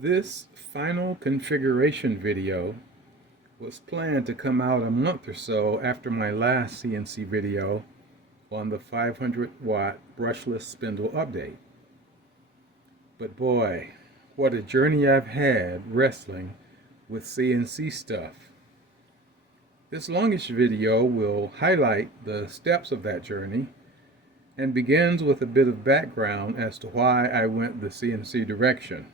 This final configuration video was planned to come out a month or so after my last CNC video on the 500-watt brushless spindle update. But boy, what a journey I've had wrestling with CNC stuff. This longish video will highlight the steps of that journey and begins with a bit of background as to why I went the CNC direction.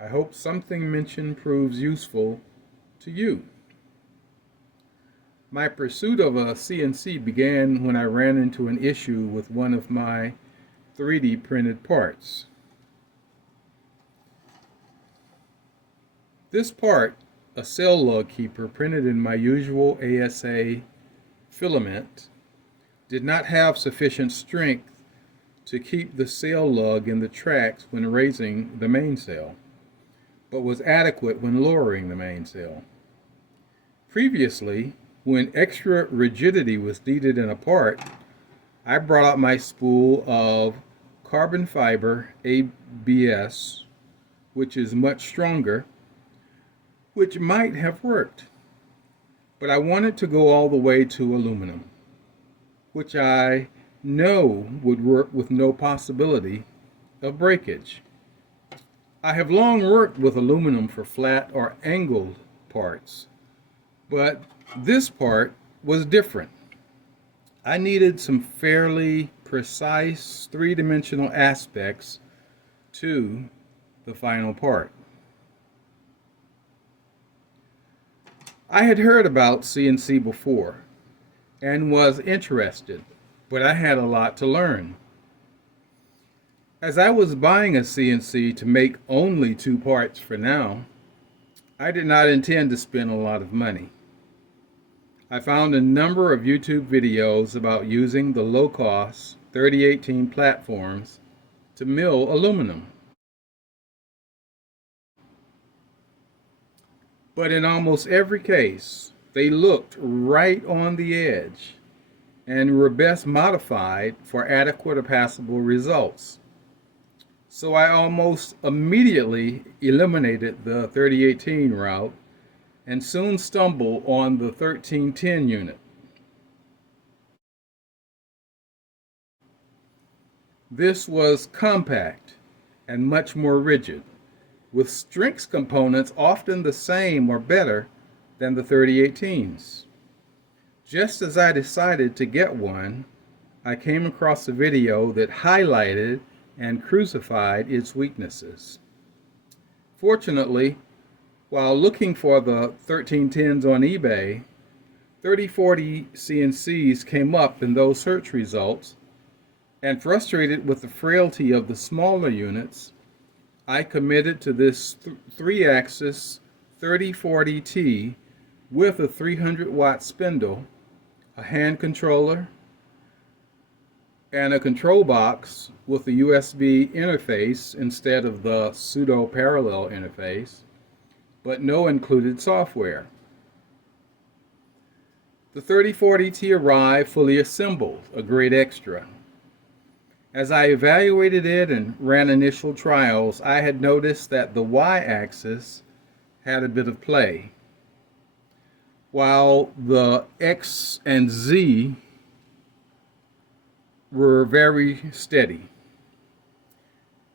I hope something mentioned proves useful to you. My pursuit of a CNC began when I ran into an issue with one of my 3D printed parts. This part, a cell lug keeper printed in my usual ASA filament, did not have sufficient strength to keep the cell lug in the tracks when raising the mainsail, but was adequate when lowering the mainsail. Previously, when extra rigidity was needed in a part, I brought out my spool of carbon fiber ABS, which is much stronger, which might have worked. But I wanted to go all the way to aluminum, which I know would work with no possibility of breakage. I have long worked with aluminum for flat or angled parts, but this part was different. I needed some fairly precise three-dimensional aspects to the final part. I had heard about CNC before and was interested, but I had a lot to learn. As I was buying a CNC to make only 2 parts for now, I did not intend to spend a lot of money. I found a number of YouTube videos about using the low-cost 3018 platforms to mill aluminum. But in almost every case, they looked right on the edge and were best modified for adequate or passable results. So I almost immediately eliminated the 3018 route and soon stumbled on the 1310 unit. This was compact and much more rigid, with strength components often the same or better than the 3018s. Just as I decided to get one, I came across a video that highlighted and crucified its weaknesses. Fortunately, while looking for the 1310s on eBay, 3040 CNCs came up in those search results, and frustrated with the frailty of the smaller units, I committed to this 3-axis 3040T with a 300-watt spindle, a hand controller, and a control box with a USB interface instead of the pseudo-parallel interface, but no included software. The 3040T arrived fully assembled, a great extra. As I evaluated it and ran initial trials, I had noticed that the Y-axis had a bit of play, while the X and Z were very steady.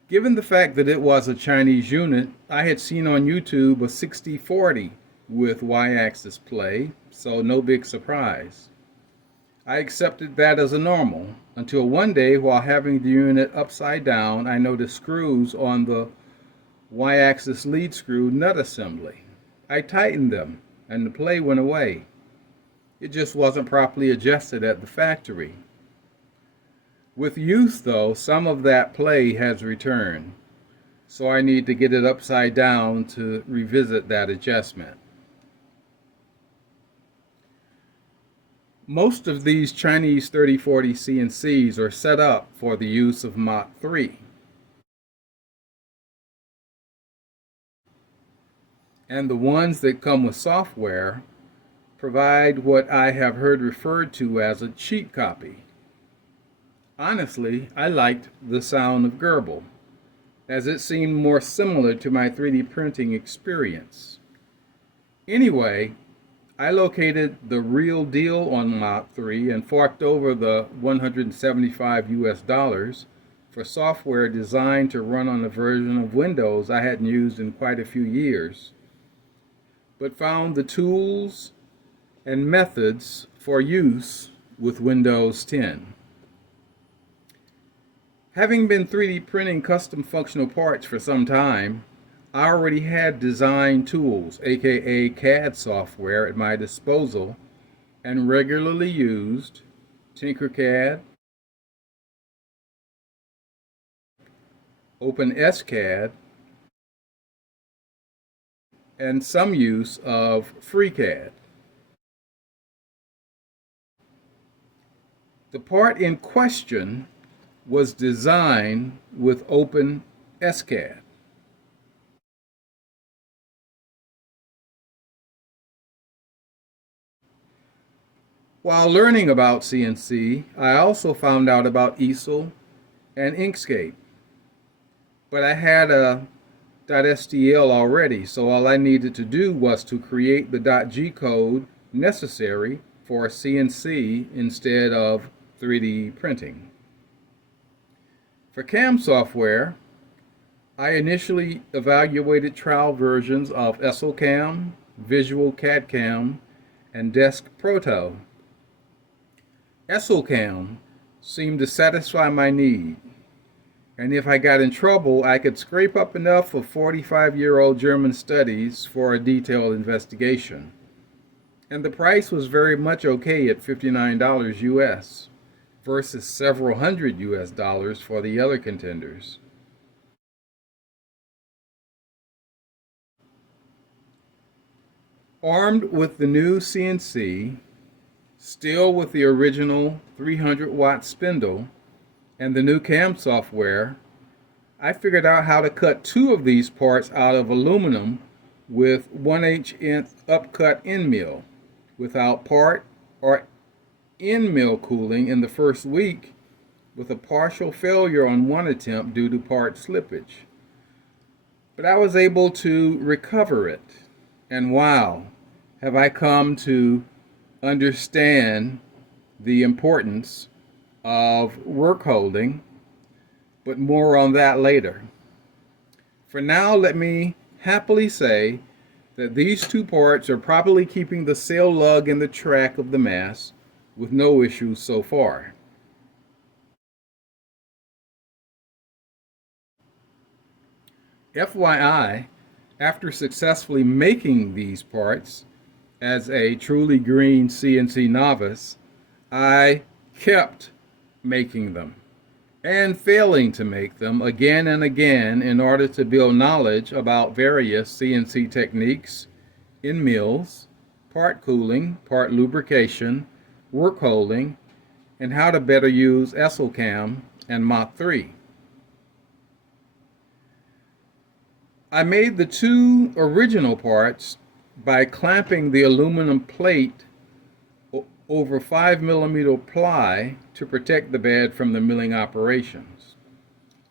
Given the fact that it was a Chinese unit, I had seen on YouTube a 6040 with Y-axis play, so no big surprise. I accepted that as a normal, until one day while having the unit upside down, I noticed screws on the Y-axis lead screw nut assembly. I tightened them, and the play went away. It just wasn't properly adjusted at the factory. With use, though, some of that play has returned, so I need to get it upside down to revisit that adjustment. Most of these Chinese 3040 CNCs are set up for the use of Mach 3. And the ones that come with software provide what I have heard referred to as a cheat copy. Honestly, I liked the sound of Gerbil, as it seemed more similar to my 3D printing experience. Anyway, I located the real deal on Mach 3 and forked over the $175 for software designed to run on a version of Windows I hadn't used in quite a few years, but found the tools and methods for use with Windows 10. Having been 3D printing custom functional parts for some time, I already had design tools, aka CAD software, at my disposal and regularly used Tinkercad, OpenSCAD, and some use of FreeCAD. The part in question was designed with OpenSCAD. While learning about CNC, I also found out about easel and Inkscape. But I had a .stl already, so all I needed to do was to create the .g code necessary for CNC instead of 3D printing. For CAM software, I initially evaluated trial versions of ESLCAM, Visual CAD-CAM, and Desk Proto. ESLCAM seemed to satisfy my need, and if I got in trouble, I could scrape up enough of 45-year-old German studies for a detailed investigation. And the price was very much okay at $59 US versus several hundred US dollars for the other contenders. Armed with the new CNC, still with the original 300-watt spindle, and the new CAM software, I figured out how to cut two of these parts out of aluminum with 1/8" upcut end mill without part or end mill cooling in the first week, with a partial failure on one attempt due to part slippage. But I was able to recover it, and wow, have I come to understand the importance of work holding, but more on that later. For now, let me happily say that these two parts are properly keeping the sail lug in the track of the mast with no issues so far. FYI, after successfully making these parts as a truly green CNC novice, I kept making them and failing to make them again and again in order to build knowledge about various CNC techniques in mills, part cooling, part lubrication, work holding, and how to better use ESLCAM and Mach 3. I made the two original parts by clamping the aluminum plate over 5mm ply to protect the bed from the milling operations.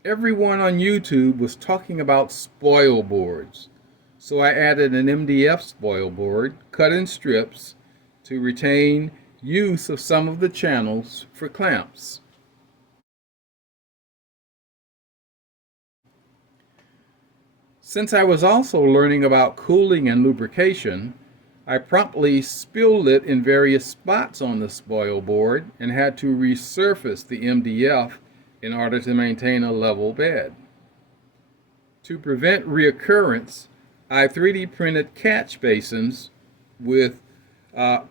Everyone on YouTube was talking about spoil boards, so I added an MDF spoil board cut in strips to retain use of some of the channels for clamps. Since I was also learning about cooling and lubrication, I promptly spilled it in various spots on the spoil board and had to resurface the MDF in order to maintain a level bed. To prevent reoccurrence, I 3D printed catch basins with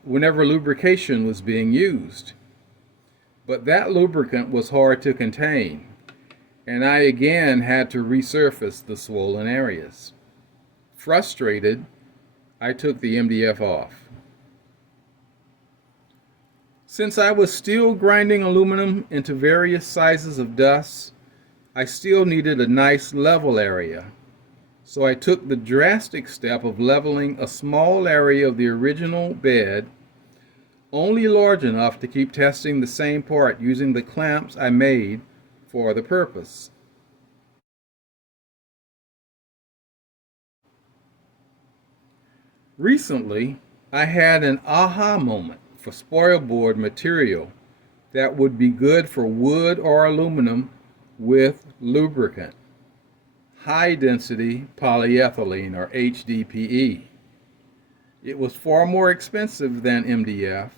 whenever lubrication was being used. But that lubricant was hard to contain, and I again had to resurface the swollen areas. Frustrated, I took the MDF off. Since I was still grinding aluminum into various sizes of dust, I still needed a nice level area. So I took the drastic step of leveling a small area of the original bed, only large enough to keep testing the same part using the clamps I made for the purpose. Recently, I had an aha moment for spoil board material that would be good for wood or aluminum with lubricant, high density polyethylene or HDPE. It was far more expensive than MDF,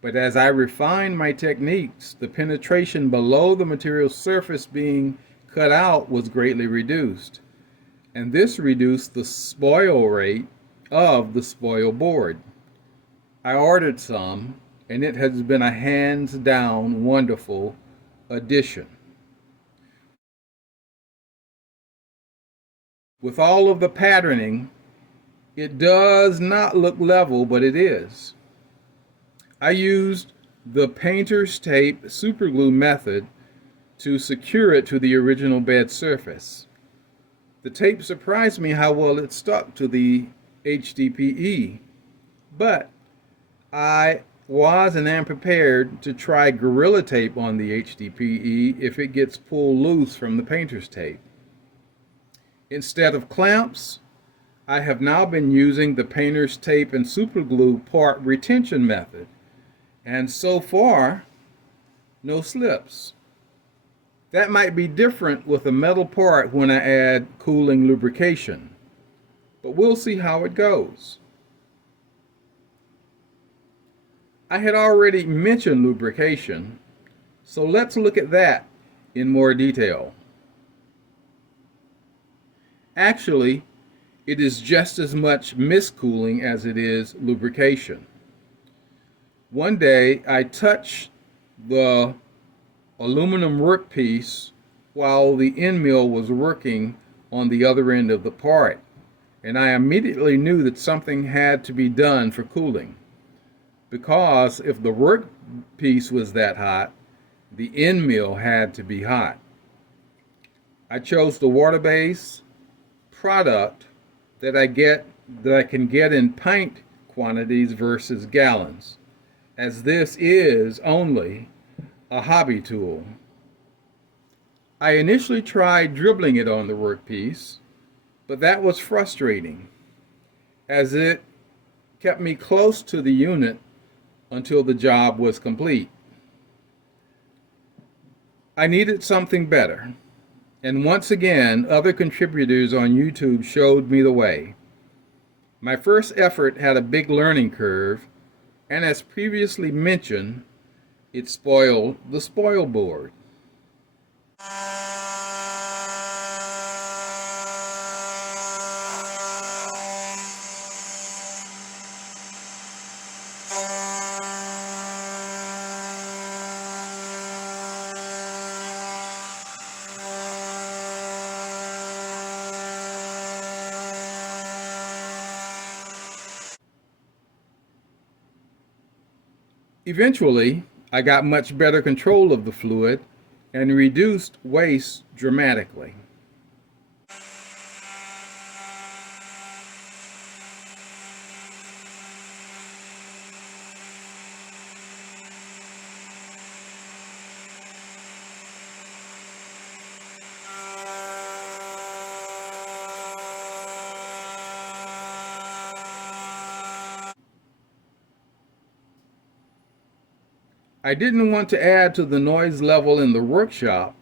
but as I refined my techniques, the penetration below the material's surface being cut out was greatly reduced, and this reduced the spoil rate of the spoil board. I ordered some, and it has been a hands down wonderful addition. With all of the patterning, it does not look level, but it is. I used the painter's tape superglue method to secure it to the original bed surface. The tape surprised me how well it stuck to the HDPE, but I was and am prepared to try Gorilla Tape on the HDPE if it gets pulled loose from the painter's tape. Instead of clamps, I have now been using the painter's tape and superglue part retention method, and so far, no slips. That might be different with a metal part when I add cooling lubrication, but we'll see how it goes. I had already mentioned lubrication, so let's look at that in more detail. Actually, it is just as much miscooling as it is lubrication. One day I touched the aluminum workpiece while the end mill was working on the other end of the part, and I immediately knew that something had to be done for cooling, because if the workpiece was that hot, the end mill had to be hot. I chose the water-based product that I can get in pint quantities versus gallons, as this is only a hobby tool. I initially tried dribbling it on the workpiece, but that was frustrating, as it kept me close to the unit until the job was complete. I needed something better, and once again, other contributors on YouTube showed me the way. My first effort had a big learning curve, and as previously mentioned, it spoiled the spoil board. Eventually, I got much better control of the fluid and reduced waste dramatically. I didn't want to add to the noise level in the workshop,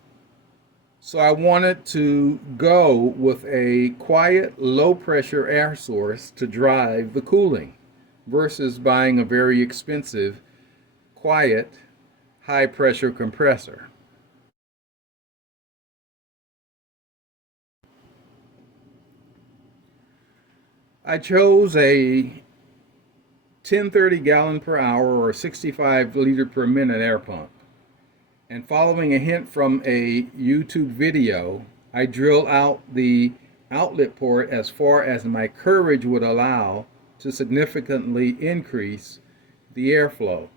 so I wanted to go with a quiet, low-pressure air source to drive the cooling versus buying a very expensive, quiet, high-pressure compressor. I chose a 1030 gallon per hour or 65 liter per minute air pump. And following a hint from a YouTube video, I drilled out the outlet port as far as my courage would allow to significantly increase the airflow.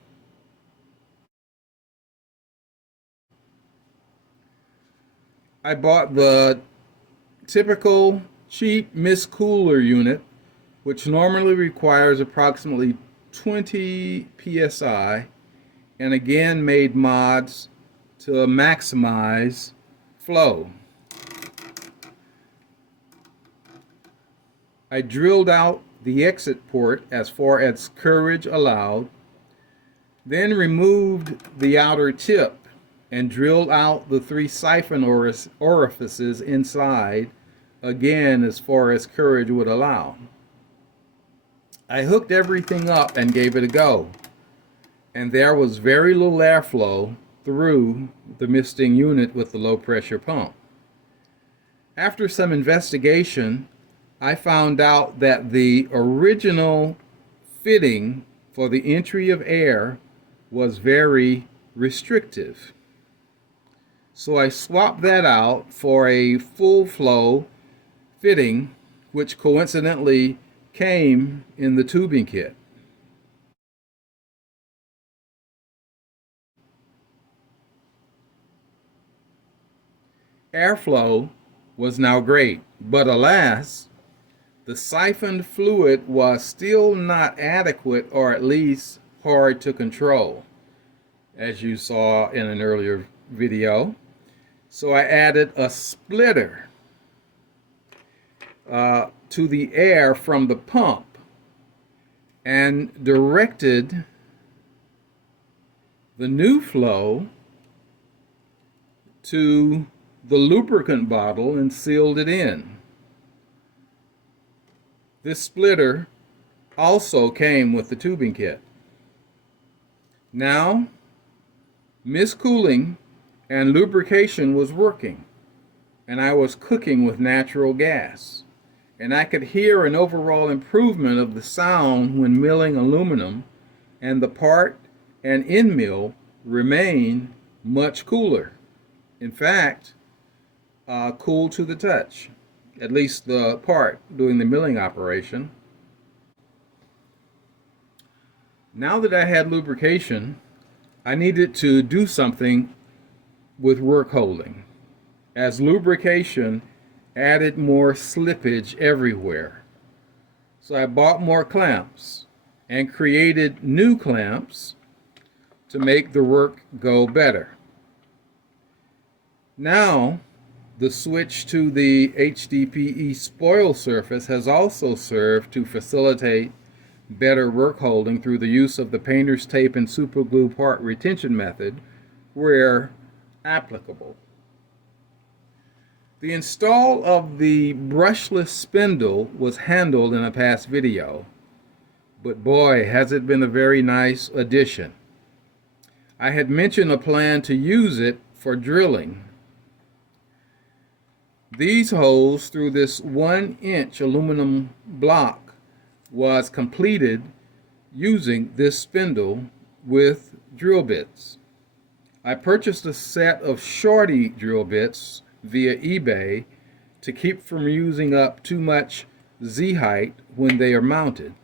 I bought the typical cheap mist cooler unit, which normally requires approximately 20 psi, and again made mods to maximize flow. I drilled out the exit port as far as courage allowed, then removed the outer tip and drilled out the 3 siphon orifices inside, again as far as courage would allow. I hooked everything up and gave it a go, and there was very little airflow through the misting unit with the low pressure pump. After some investigation, I found out that the original fitting for the entry of air was very restrictive. So I swapped that out for a full flow fitting, which coincidentally came in the tubing kit. Airflow was now great, but alas, the siphoned fluid was still not adequate, or at least hard to control, as you saw in an earlier video. So I added a splitter to the air from the pump and directed the new flow to the lubricant bottle and sealed it in. This splitter also came with the tubing kit. Now, miscooling and lubrication was working, and I was cooking with natural gas, and I could hear an overall improvement of the sound when milling aluminum, and the part and end mill remained much cooler. In fact, cool to the touch, at least the part doing the milling operation. Now that I had lubrication, I needed to do something with work holding, as lubrication added more slippage everywhere. So I bought more clamps and created new clamps to make the work go better. Now, the switch to the HDPE spoil surface has also served to facilitate better work holding through the use of the painter's tape and superglue part retention method where applicable. The install of the brushless spindle was handled in a past video, but boy, has it been a very nice addition. I had mentioned a plan to use it for drilling. These holes through this 1-inch aluminum block was completed using this spindle with drill bits. I purchased a set of shorty drill bits via eBay to keep from using up too much Z-height when they are mounted.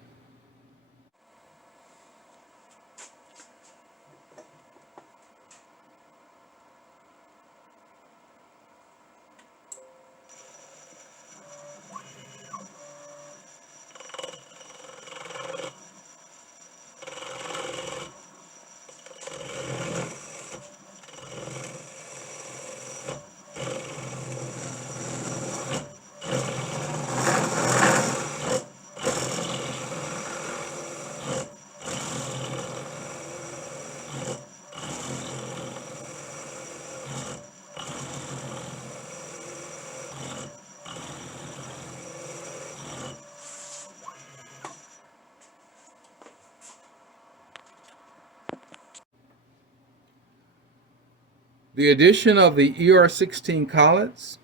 The addition of the ER16 collets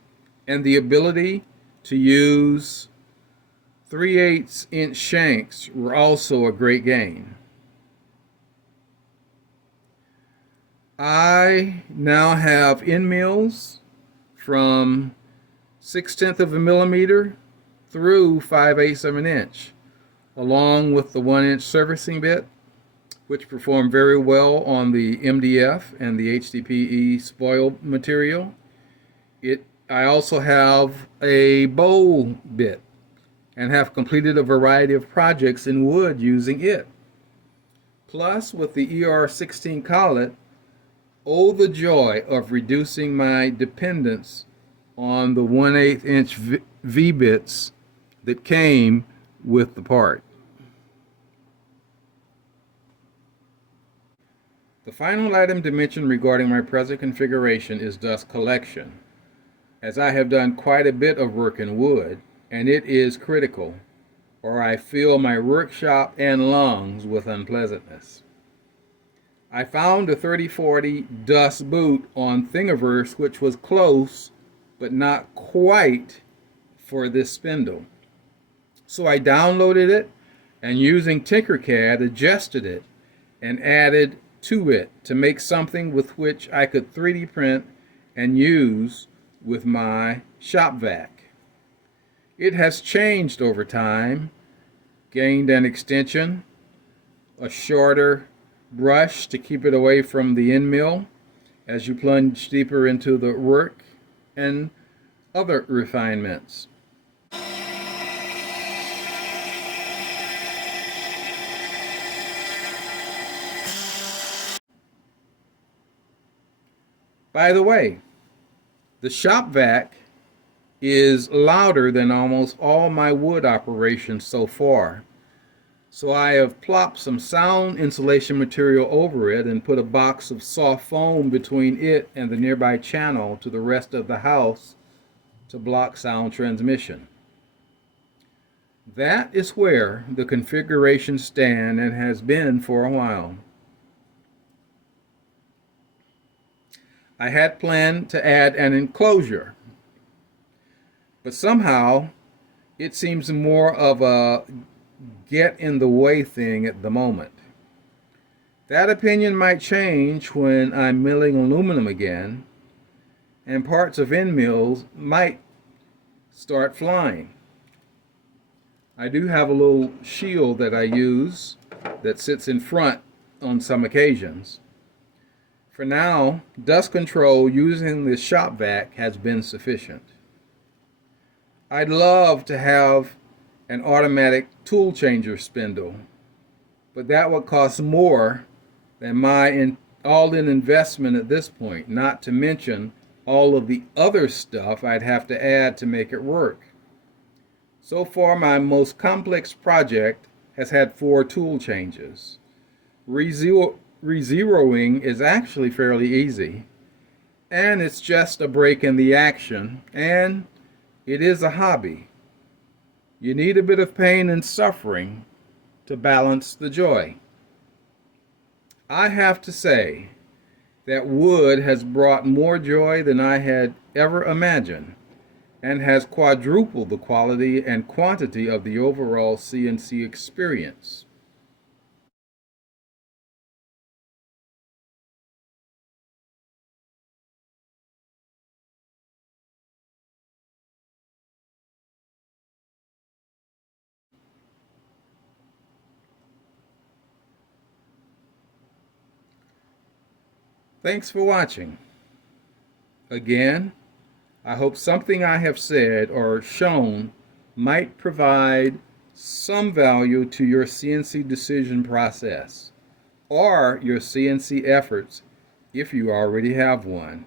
and the ability to use 3/8-inch shanks were also a great gain. I now have end mills from 6/10 of a millimeter through 5/8 of an inch, along with the 1-inch servicing bit, which performed very well on the MDF and the HDPE spoil material. I also have a bowl bit and have completed a variety of projects in wood using it. Plus, with the ER16 collet, oh the joy of reducing my dependence on the 1/8-inch V-bits that came with the part. The final item to mention regarding my present configuration is dust collection, as I have done quite a bit of work in wood, and it is critical, or I fill my workshop and lungs with unpleasantness. I found a 3040 dust boot on Thingiverse which was close, but not quite for this spindle. So I downloaded it and using Tinkercad adjusted it and added to it to make something with which I could 3D print and use with my shop vac. It has changed over time, gained an extension, a shorter brush to keep it away from the end mill as you plunge deeper into the work, and other refinements. By the way, the shop vac is louder than almost all my wood operations so far. So I have plopped some sound insulation material over it and put a box of soft foam between it and the nearby channel to the rest of the house to block sound transmission. That is where the configuration stands and has been for a while. I had planned to add an enclosure, but somehow it seems more of a get in the way thing at the moment. That opinion might change when I'm milling aluminum again, and parts of end mills might start flying. I do have a little shield that I use that sits in front on some occasions. For now, dust control using the shop vac has been sufficient. I'd love to have an automatic tool changer spindle, but that would cost more than my all-in investment at this point, not to mention all of the other stuff I'd have to add to make it work. So far, my most complex project has had 4 tool changes. Rezeroing is actually fairly easy, and it's just a break in the action, and it is a hobby. You need a bit of pain and suffering to balance the joy. I have to say that wood has brought more joy than I had ever imagined, and has quadrupled the quality and quantity of the overall CNC experience. Thanks for watching. Again, I hope something I have said or shown might provide some value to your CNC decision process or your CNC efforts if you already have one.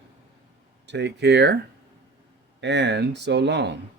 Take care, and so long.